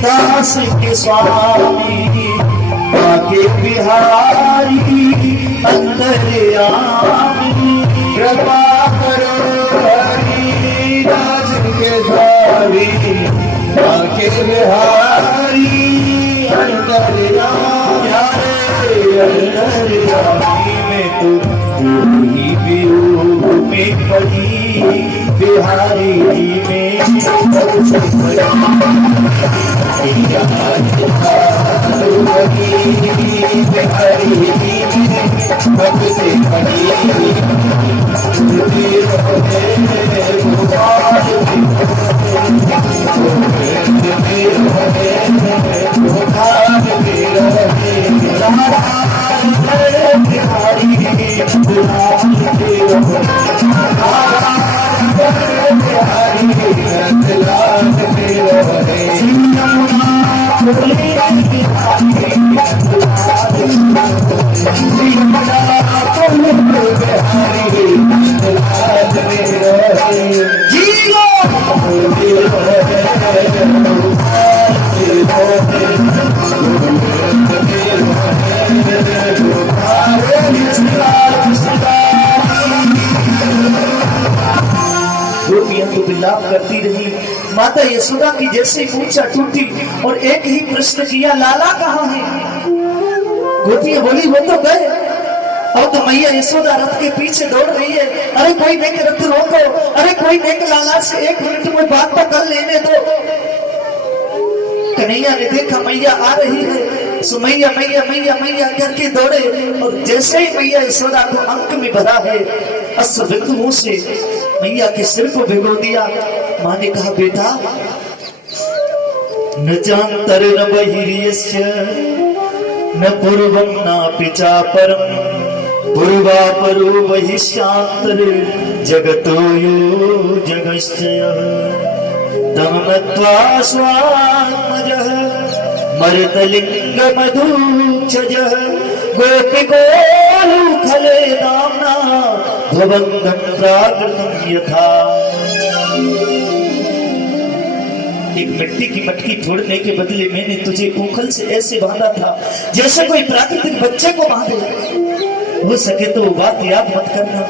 दास के स्वामी बाके बिहारी अंतर्यामी कृपा करो हरि दास के स्वामी बाके बिहारी अंतर्यामी में तो ही वियोग में पड़ी बिहारी में सबसे करती रही। माता यशोदा की जैसे मूर्छा टूटी और एक ही प्रश्न किया, लाला कहाँ है? गोपियां बोली वो तो गए। अब तो मैया यशोदा रथ के पीछे दौड़ रही है। अरे कोई नेक रथ रोको, अरे कोई नेक लाला से 1 मिनट में बात तो कर लेने दो। कन्हैया ने देखा मैया आ रही है, सो मैया मैया मैया मैया करके दौड़े और जैसे ही मैया यशोदा को अंक में भरा है अश्रुबिंदुओं से मैया के सिर को भिगो दिया। माँ ने कहा बेटा न चांतर न बहिर्यस्य न पूर्वं नापि चापरं पूर्वापरो बहिश्चान्तर जगतो यो जगश्चयः तं नत्वा स्वात्मजः मर्तलिङ्गमधुक्षजः गोपिकोलुखले नाम्ना भवन्दं प्राकृतं यथा। एक मिट्टी की मटकी तोड़ने के बदले मैंने तुझे ऊखल से ऐसे बांधा था जैसे कोई प्राकृतिक बच्चे को बांधे। हो सके तो वो बात याद मत करना।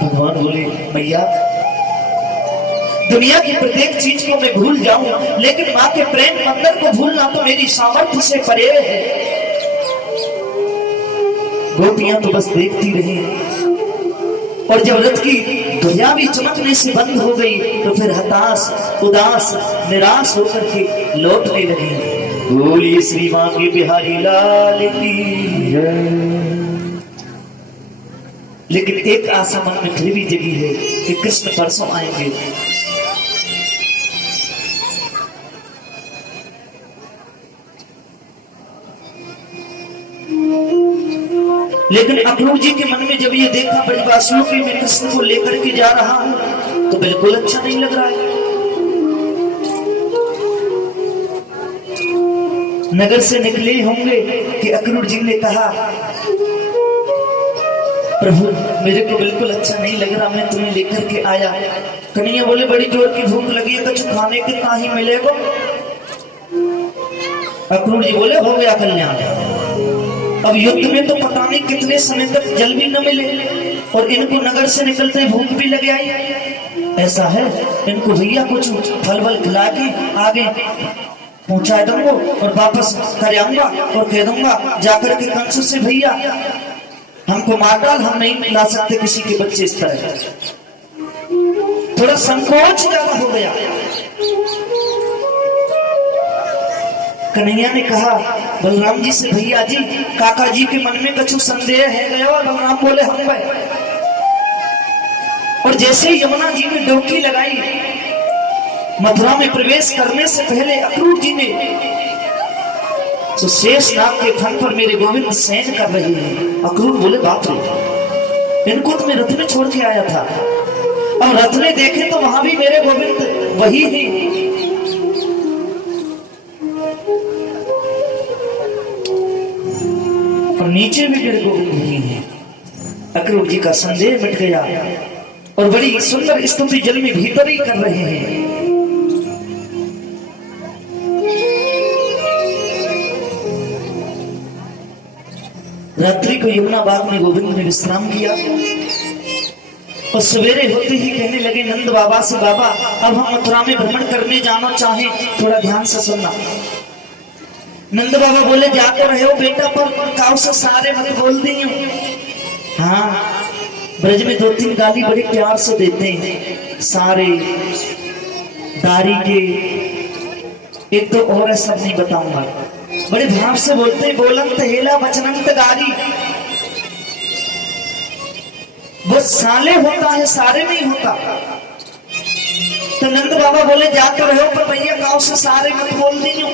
भगवान बोले मैया दुनिया की प्रत्येक चीज को मैं भूल जाऊं लेकिन माँ के प्रेम मंदिर को भूलना तो मेरी सामर्थ्य से परे है। गोपियां तो बस देखती रही और जब रथ की ध्वजा भी चमकने से बंद हो गई तो फिर हताश उदास निराश होकर के लौटने लगी। बोलिए श्री मांगे बिहारी लाल की। लेकिन एक आशा मन में फिर भी जगी है कि कृष्ण परसों आएंगे। लेकिन अक्रूर जी के मन में जब ये देखा ब्रजवासियों के मैं कृष्ण को लेकर के जा रहा हूं तो बिल्कुल अच्छा नहीं लग रहा है। नगर से निकले होंगे कि अक्रूर जी ने कहा प्रभु मेरे को बिल्कुल अच्छा नहीं लग रहा, मैं तुम्हें लेकर के आया। कन्हैया बोले बड़ी जोर की भूख लगी है, कुछ खाने कितना ही मिलेगा? अक्रूर जी बोले हो गया कल्याण। अब युद्ध में तो पता नहीं कितने समय तक जल भी न मिले और इनको नगर से निकलते भूख भी लग आई। ऐसा है, इनको भैया कुछ फल वल खिला के आगे पहुंचा दूंगा और वापस कर आऊंगा और कह दूंगा जाकर के कंस से, भैया हमको मार डाल, हम नहीं ला सकते किसी के बच्चे इस तरह। थोड़ा संकोच ज्यादा हो गया। कन्हैया ने कहा बलराम जी से, भैया जी काका जी के मन में कुछ संदेह है गया। और बलराम बोले हम गए। और जैसे ही यमुना जी ने डुबकी लगाई, मथुरा में प्रवेश करने से पहले अक्रूर जी ने तो शेष नाग के फन पर मेरे गोविंद शयन कर रहे हैं। अक्रूर बोले बाप रे, इनको तो मैं रथ में छोड़ के आया था। अब रथ में देखे तो वहां भी मेरे गोविंद वही है। और नीचे भी मेरे गोविंद वही है। अक्रूर जी का संदेह मिट गया और बड़ी सुंदर स्तुति जल में भीतर ही कर रहे हैं। रात्रि को यमुना बाग में गोविंद ने विश्राम किया और सवेरे होते ही कहने लगे नंद बाबा से, बाबा अब हम मथुरा में भ्रमण करने जाना चाहें, थोड़ा ध्यान से सुनना। नंद बाबा बोले जा तो रहे हो बेटा, पर काऊ से सारे मत बोल दी हूं। हाँ, ब्रज में 2-3 गाली बड़े प्यार से देते हैं, सारे दारी के, एक तो और है सब नहीं बताऊंगा। बड़े भाव से बोलते हैं, बोलंत हेला वचनंत गारी। वो साले होता है, सारे नहीं होता। तो नंद बाबा बोले जा तो रहे हो, पर भैया गांव से सारे मत बोल दी हूं।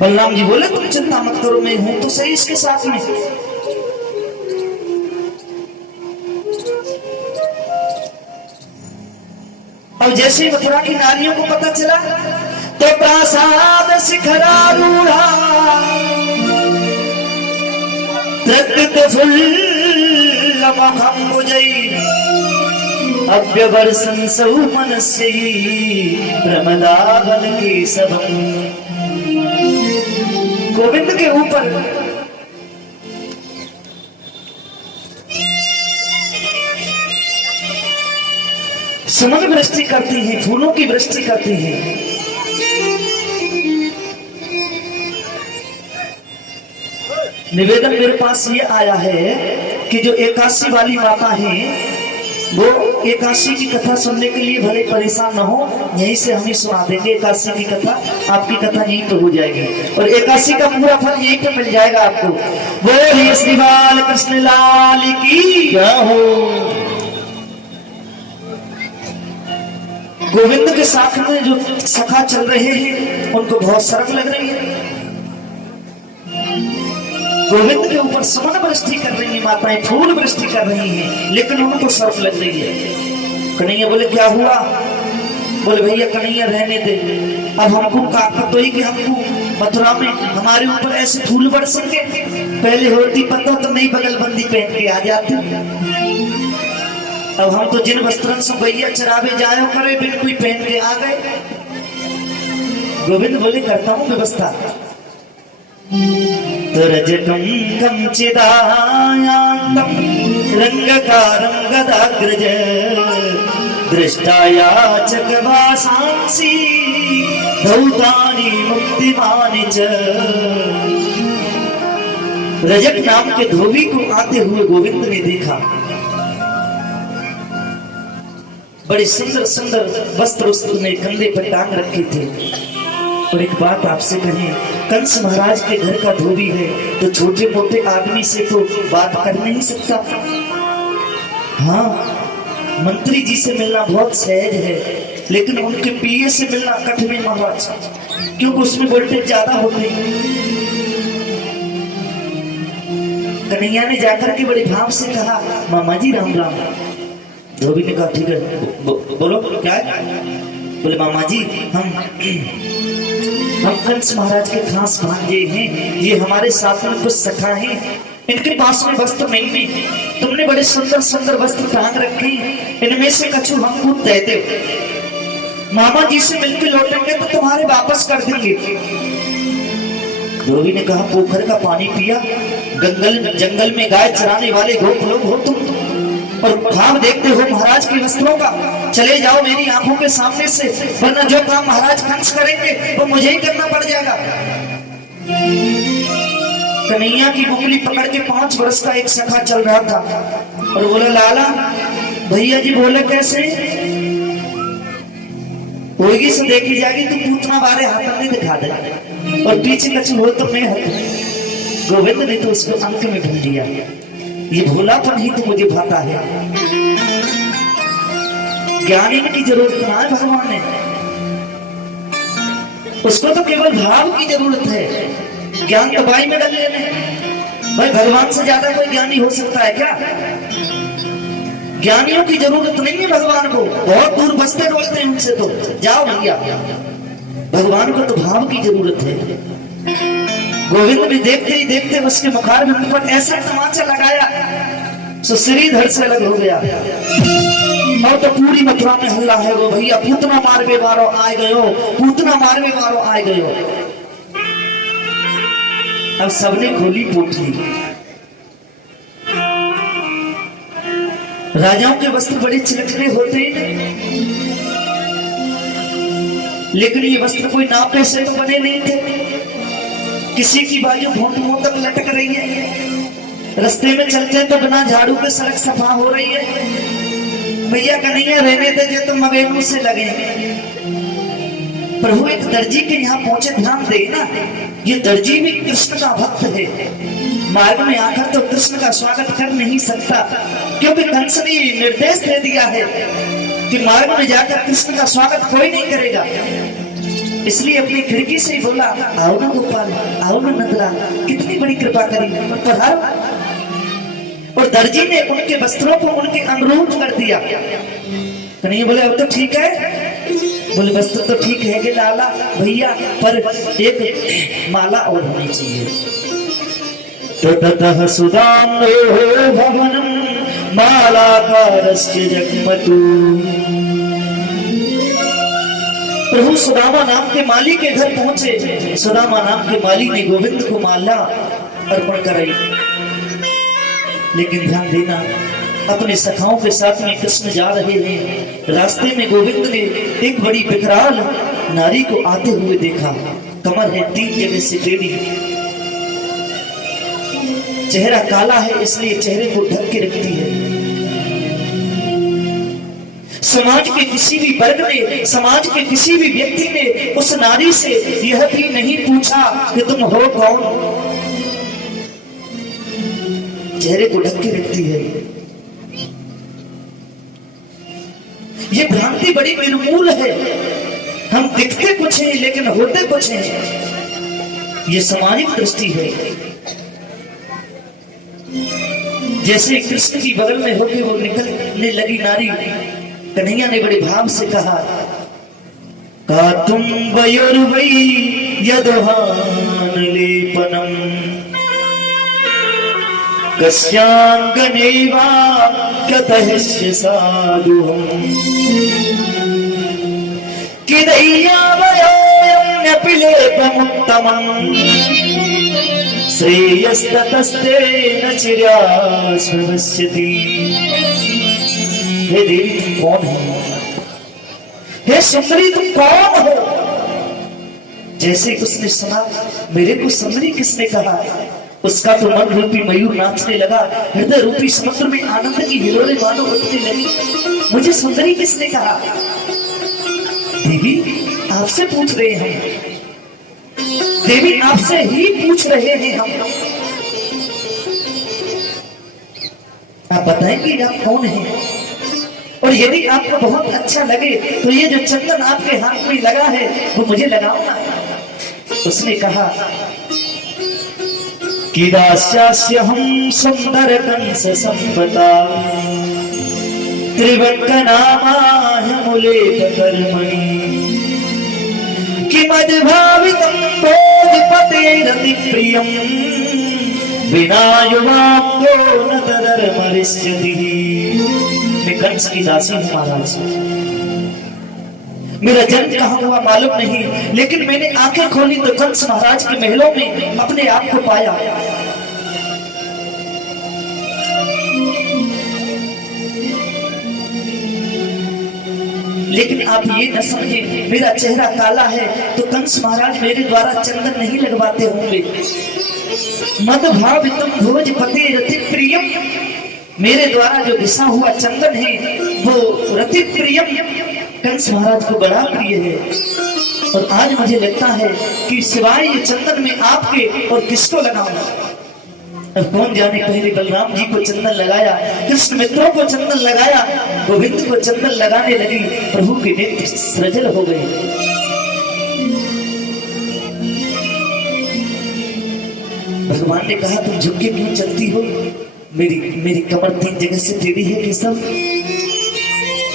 बलराम जी बोले तुम चिंता मत करो, मैं हूं तो सही इसके साथ में। और जैसे ही मथुरा की नारियों को पता चला तो प्रासाद शिखरारूढ़ा अव्यवर्षं सौमनस्य प्रमदाबल केशवम्। गोविंद के ऊपर सुमन वृष्टि करती है, फूलों की वृष्टि करती है। निवेदन मेरे पास ये आया है कि जो एकादशी वाली माता है वो एकादशी की कथा सुनने के लिए भले परेशान न हो, यहीं से हम ही सुना देंगे एकादशी की कथा। आपकी कथा यहीं पे हो जाएगी और एकादशी का पूरा फल यहीं पे मिल जाएगा आपको। बोलिए श्री बाल कृष्ण लाल की जय हो। गोविंद के साथ में जो सखा चल रहे हैं उनको बहुत शर्म लग रही है। गोविंद के ऊपर सुमन वृष्टि कर रही है माताएं, फूल वृष्टि कर रही हैं, लेकिन उनको शर्म लग रही है। कन्हैया बोले क्या हुआ? बोले भैया कन्हैया रहने दे, अब हमको काकत तो ही कि हमको मथुरा में हमारे ऊपर ऐसे फूल बरसेंगे। पहले होती पता तो नहीं बगलबंदी पहन के आ जाती। अब हम तो जिन वस्त्रन से भैया चरावे जाए करे बिन कोई पहन के आ गए। गोविंद बोले करता हूँ व्यवस्था। रजकं चिदायान्तं रंगकारं गदाग्रज दृष्टाया चकवासांसि भूतानि मुक्तिमानि च। रजक नाम के धोबी को आते हुए गोविंद ने देखा। बड़े सुंदर सुंदर वस्त्र उसने कंधे पर टांग रखे थे। और एक बात आपसे कहें, कंस महाराज के घर का धोबी है तो छोटे मोटे आदमी से तो बात कर नहीं सकता। हाँ, मंत्री जी से मिलना बहुत सहज है, लेकिन उनके पीए से मिलना कठिन है महाराज, क्योंकि उसमें वोल्टेज ज्यादा होते हैं। कन्हैया ने जाकर के बड़े भाव से कहा मामा जी राम राम। धोबी ने कहा ठीक है बोलो क्या है? बोले मामा जी हम कंस महाराज के खास भांजे हैं, ये हमारे साथ में कुछ सखा हैं, इनके पास में वस्त्र नहीं है। तुमने बड़े सुंदर सुंदर वस्त्र टांग रखे, इनमें से कछु हमको दे दे। मामा जी से मिलकर लौटेंगे तो तुम्हारे वापस कर देंगे। धोबी ने कहा पोखर का पानी पिया, जंगल में गाय चराने वाले गोप लोग हो तुम, और ख्वाब देखते हो महाराज के वस्त्रों का। चले जाओ मेरी आंखों के सामने से, वरना जो काम महाराज कंस करेंगे वो मुझे ही करना पड़ जाएगा। कन्हैया की उंगली पकड़ के 5 वर्ष का एक सखा चल रहा था और बोला लाला भैया जी बोले कैसे होगी सो देखी जाएगी, तू पूतना बारे हाथ में दिखा दे और पीछे कछु हो तो मैं हूं। गोविंद ने तो उसको अंक में ढूंढ दिया, ये भोलापन ही तो मुझे भाता है। ज्ञानी की जरूरत ना है भगवान ने, उसको तो केवल भाव की जरूरत है। ज्ञान तो बाई में डाल लेने, भाई भगवान से ज्यादा कोई ज्ञानी हो सकता है क्या? ज्ञानियों की जरूरत नहीं है भगवान को, बहुत दूर बसते डोलते हैं उनसे, तो जाओ भैया। भगवान को तो भाव की जरूरत है। गोविंद ने देखते ही देखते उसके मुखार में पर ऐसा तमाचा लगाया तो श्रीधर से अलग हो गया, और तो पूरी मथुरा में हल्ला है वो भैया पूतना मारवे वारो आए गयो, पूतना मारवे वारो आए गयो। अब सबने खोली पोटली। राजाओं के वस्त्र बड़े चिलकने होते हैं, लेकिन ये वस्त्र कोई नापे से तो बने नहीं थे। किसी की बाजू घुटनों तक लटक रही है, रास्ते में चलते तो बिना झाड़ू के सड़क सफा हो रही है। भैया कन्हैया रहने दे तो मवेलू से लगे। प्रभु एक दर्जी के यहाँ पहुंचे, ध्यान देना ये दर्जी भी कृष्ण का भक्त है। मार्ग में आकर तो कृष्ण का स्वागत कर नहीं सकता, क्योंकि कंस ने निर्देश दे दिया है कि मार्ग में जाकर कृष्ण का स्वागत कोई नहीं करेगा। इसलिए अपनी खिड़की से ही बोला आओ ना गोपाल, आओ ना नंदलाल, कितनी बड़ी कृपा करी और पधारो। और दर्जी ने उनके वस्त्रों को उनके अनुरूप कर दिया। कन्हैया बोले अब तो ठीक है, बोले वस्त्र तो ठीक है कि लाला भैया, पर एक माला और होनी चाहिए। तो ततः सुदाम्नो भवनम मालाकारस्य जगमतु। प्रभु सुदामा नाम के माली के घर पहुंचे। सुदामा नाम के माली ने गोविंद को माला अर्पण कराई, लेकिन ध्यान देना अपने सखाओं के साथ में कृष्ण जा रहे हैं। रास्ते में गोविंद ने एक बड़ी विकराल नारी को आते हुए देखा। कमर है 3 जगह से टेढ़ी, चेहरा काला है इसलिए चेहरे को ढक के रखती है। समाज के किसी भी वर्ग ने, समाज के किसी भी व्यक्ति ने उस नारी से यह भी नहीं पूछा कि तुम हो कौन। चेहरे को ढक के रखती है। ये भ्रांति बड़ी निर्मूल है। हम दिखते कुछ हैं लेकिन होते कुछ हैं। ये सामाजिक दृष्टि है। जैसे कृष्ण की बगल में होके वो निकलने लगी नारी, कन्हैया ने बड़े भाव से कहा का तुम वयोर्वै यदहान लेपनम कस्यांगनेवा कतहिष्य साधुहम् किदैयावयोऽयम्यपि लेपमुत्तमम् श्रेयस्ततस्तेन चिरास्वस्यति। हे देवी तुम कौन है? हे सुंदरी तुम कौन हो? जैसे उसने सुना मेरे को सुंदरी किसने कहा, उसका तो मन रूपी मयूर नाचने लगा, हृदय रूपी समुद्र में आनंद की हिलोरे मानो उठने लगी। मुझे सुंदरी किसने कहा? देवी आपसे पूछ रहे हैं, देवी आपसे ही पूछ रहे हैं हम। आप बताएंगे आप कौन हैं? और यदि आपको बहुत अच्छा लगे तो ये जो चंदन आपके हाथ में लगा है वो मुझे लगाओ ना। उसने कहा कि दास्यास्य हम सुंदर कंस संपदा त्रिवक्कनामाह्यमुलेख कर्मणि कि मद्भावितं बोधिपतेरति प्रियं विना युवाक्तो न तदर्मरिष्यति। मैं कंस की दासी हूं महाराज, मेरा जन्म कहाँ हुआ मालूम नहीं, लेकिन मैंने आंखें खोली तो कंस महाराज के महलों में अपने आप को पाया। लेकिन आप ये न समझे मेरा चेहरा काला है तो कंस महाराज मेरे द्वारा चंदन नहीं लगवाते होंगे। मद भावितम भोजपते रति प्रियम, मेरे द्वारा जो घिसा हुआ चंदन है वो रति प्रियम कंस महाराज को बड़ा प्रिय है। और आज मुझे लगता है कि सिवाय ये चंदन में आपके और किसको लगाऊं। अब कौन जाने पहले बलराम जी को चंदन लगाया, कृष्ण मित्रों को चंदन लगाया, गोविंद को चंदन लगाने लगी, प्रभु के नेत्र सजल हो गए। भगवान ने कहा तुम झुक के क्यों चलती हो, मेरी कमर 3 जगह से टेढ़ी है कि सब।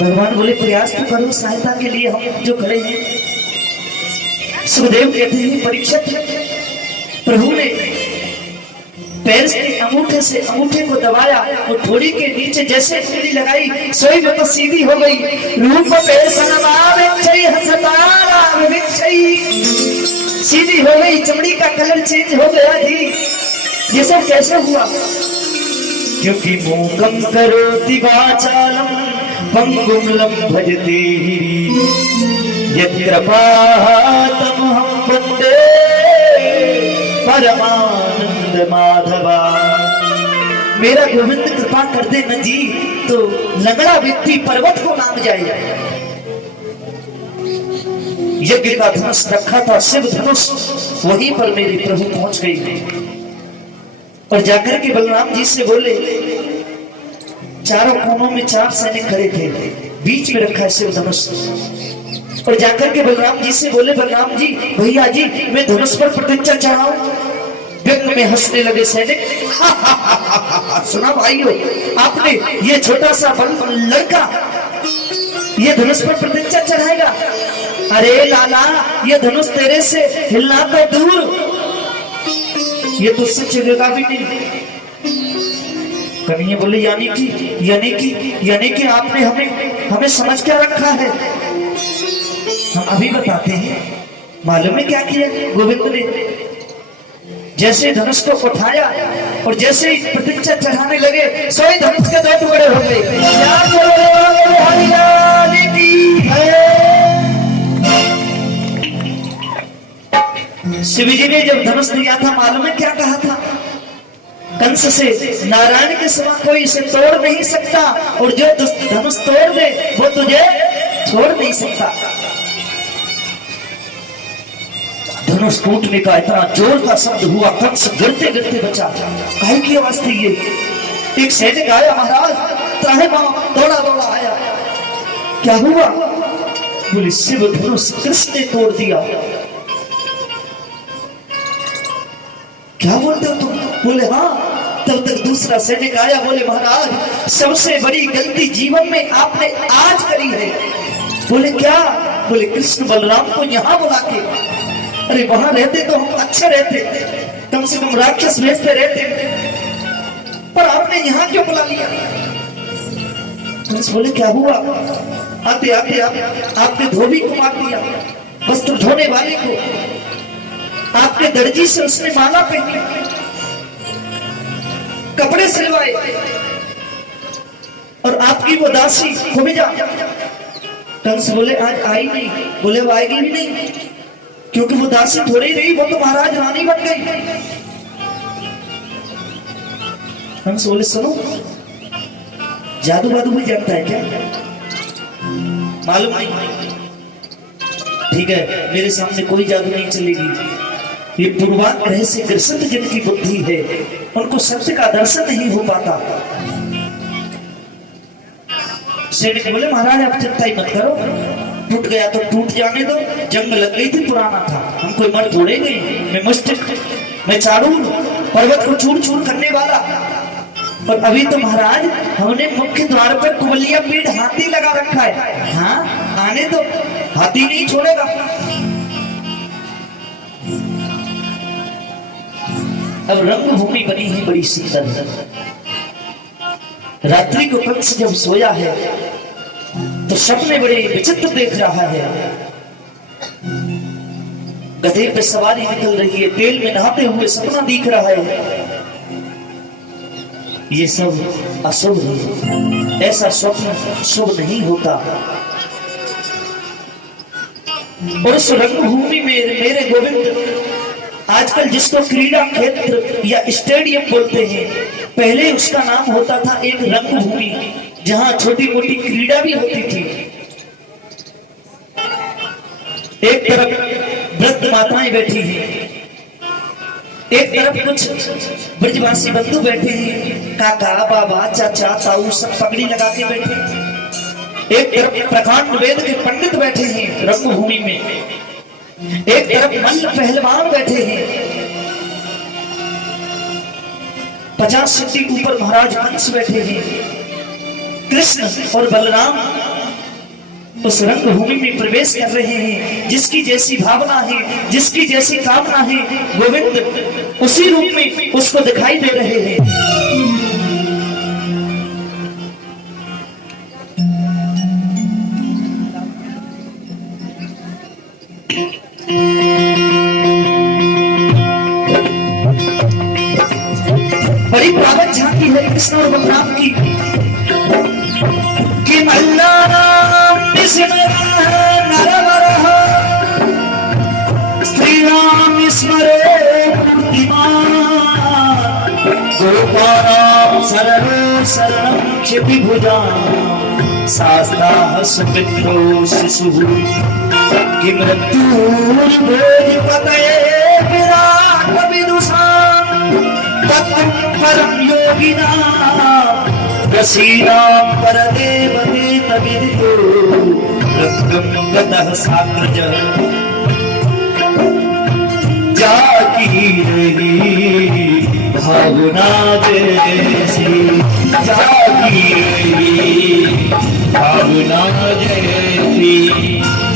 भगवान बोले प्रयास तो करो सहायता के लिए, हम जो खड़े हैं। सुखदेव कहते हैं परीक्षित, प्रभु ने पैर के अंगूठे से अंगूठे को दबाया और थोड़ी के नीचे जैसे उंगली लगाई सोई वो तो सीधी हो गई। रूप सीधी हो गई, चमड़ी का कलर चेंज हो गया जी। ये सब कैसे हुआ? क्योंकि मूकम करोति वाचालम पंगुम लंघयते यत्कृपातम हम वंदे परमानंद माधवा। मेरा गोविंद कृपा कर दे न जी तो लंगड़ा व्यक्ति पर्वत को नाम जाएगा। यज्ञ का धनुष रखा था शिव धनुष, वहीं पर मेरे प्रभु पहुंच गए और जाकर के बलराम जी से बोले। चारों कोनों में 4 सैनिक खड़े थे, बीच में रखा है शिव धनुष। और जाकर के बलराम जी से बोले बलराम जी भैया जी मैं धनुष पर प्रतिज्ञा चढ़ाऊं। व्यंग में हंसने लगे सैनिक। सुना भाइयों, आपने ये छोटा सा लड़का ये धनुष पर प्रतिज्ञा चढ़ाएगा? अरे लाला ये धनुष तेरे से हिलना तो दूर, ये तुझसे चलेगा भी नहीं। कन्हैया बोले यानी कि आपने हमें समझ क्या रखा है? हम अभी बताते हैं। मालूम है क्या किया गोविंद ने? जैसे धनुष को उठाया और जैसे ही प्रतिज्ञा चढ़ाने लगे सोई धनुष के 2 टुकड़े हो गए। शिव जी ने जब धनुष लिया था मालूम है क्या कहा था? कंस से नारायण के सिवा कोई इसे तोड़ नहीं सकता, और जो धनुष तोड़ दे वो तुझे छोड़ नहीं सकता। धनुष टूटने का इतना जोर का शब्द हुआ, कंस गिरते गिरते बचा। काहे की आवाज थी ये? एक सैनिक आया महाराज, त्राहि मां दौड़ा दौड़ा आया। क्या हुआ? बोले शिव धनुष कृष्ण ने तोड़ दिया। क्या बोलते हो तुम? बोले हाँ। तब तक दूसरा सैनिक आया, बोले महाराज सबसे बड़ी गलती जीवन में आपने आज करी है। बोले क्या? बोले कृष्ण बलराम को यहाँ बुला के। अरे वहां रहते तो हम अच्छे रहते, कम से कम राक्षस भेजते रहते, पर आपने यहाँ क्यों बुला लिया? बोले क्या हुआ? आते आते आपने धोबी को मार दिया, वस्त्र धोने वाले को। आपके दर्जी से उसने माला पहनी, कपड़े सिलवाए, और आपकी वो दासी खुमिजा। कंस बोले आज आई नहीं। बोले वो आएगी भी नहीं, क्योंकि वो दासी थोड़ी रही, वो तो महाराज रानी बन गई। कंस बोले सुनो, जादू वादू भी जानता है क्या? मालूम नहीं। ठीक है, मेरे सामने कोई जादू नहीं चलेगी। ये पूर्वाग्रह से ग्रसित जिनकी बुद्धि है उनको सत्य का दर्शन नहीं हो पाता। सैनिक बोले महाराज आप चिंता ही मत करो, टूट गया तो टूट जाने दो, जंग लग गई थी, पुराना था, हम कोई मर थोड़े गए। मैं मस्तिष्क, मैं चारूर, पर्वत को चूर चूर करने वाला। और अभी तो महाराज हमने मुख्य द्वार पर कुबलिया पीठ हाथी लगा रखा है। हाँ आने दो, हाथी नहीं छोड़ेगा। अब रंगभूमि बनी है बड़ी सुंदर। रात्रि को कंस जब सोया है तो सपने बड़े विचित्र देख रहा है। गधे पे सवारी निकल रही है, तेल में नहाते हुए सपना दिख रहा है। ये सब अशुभ है, ऐसा स्वप्न शुभ नहीं होता। और उस रंगभूमि में मेरे गोविंद, आजकल जिसको क्रीड़ा क्षेत्र या स्टेडियम बोलते हैं, पहले उसका नाम होता था एक रंगभूमि, जहां छोटी मोटी क्रीड़ा भी होती थी। एक तरफ वृद्ध माताएं बैठी हैं, एक तरफ कुछ ब्रजवासी बंधु बैठे हैं, काका बाबा चाचा ताऊ सब पगड़ी लगा के बैठे। एक तरफ प्रकांड वेद के पंडित बैठे हैं रंगभूमि में, एक तरफ मल्ल पहलवान बैठे हैं। 50 फीट ऊपर महाराज कंस बैठे हैं। कृष्ण और बलराम उस रंगभूमि में प्रवेश कर रहे हैं। जिसकी जैसी भावना है, जिसकी जैसी कामना है, गोविंद उसी रूप में उसको दिखाई दे रहे हैं। बड़ी प्रागत झांकी है कृष्ण और बलराम की कि मल्ला श्री राम स्मरे गोपानां शरणं शरणं क्षितिभुजां शास्ताः सुमित्रो शिशुः किं मृत्युर्भोजपतये विराट विदुषां तत्त्वं परं योगिनां रसीनां परदेव देवविदितो रत्नं गतः साग्रज जाकी रही भावना जैसी, जाकी रही भावना जैसी,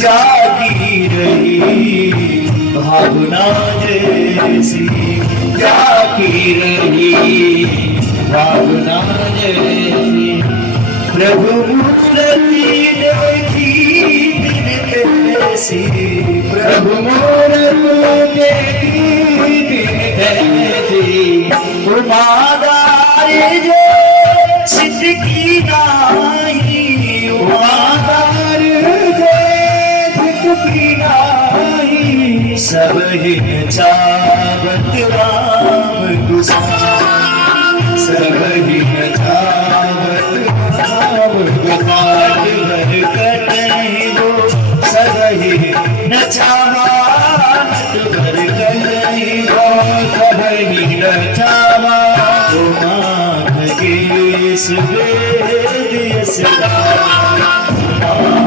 जाकी रही भावना जैसी, जाकी रही भावना जैसी। प्रभु मूर्ति देखी दिन ऐसी, प्रभु मूर्ति देखी दिन ऐसी। उमादार जो सिद्ध की नाही, उमादार जो सिद्ध की नाही। सब ही चावत राम गुसाई, सब ही चावत राम गुसाई। भर कटहि वो सब ही नचावा, भर कटहि वो सब ही नचावा। माघ के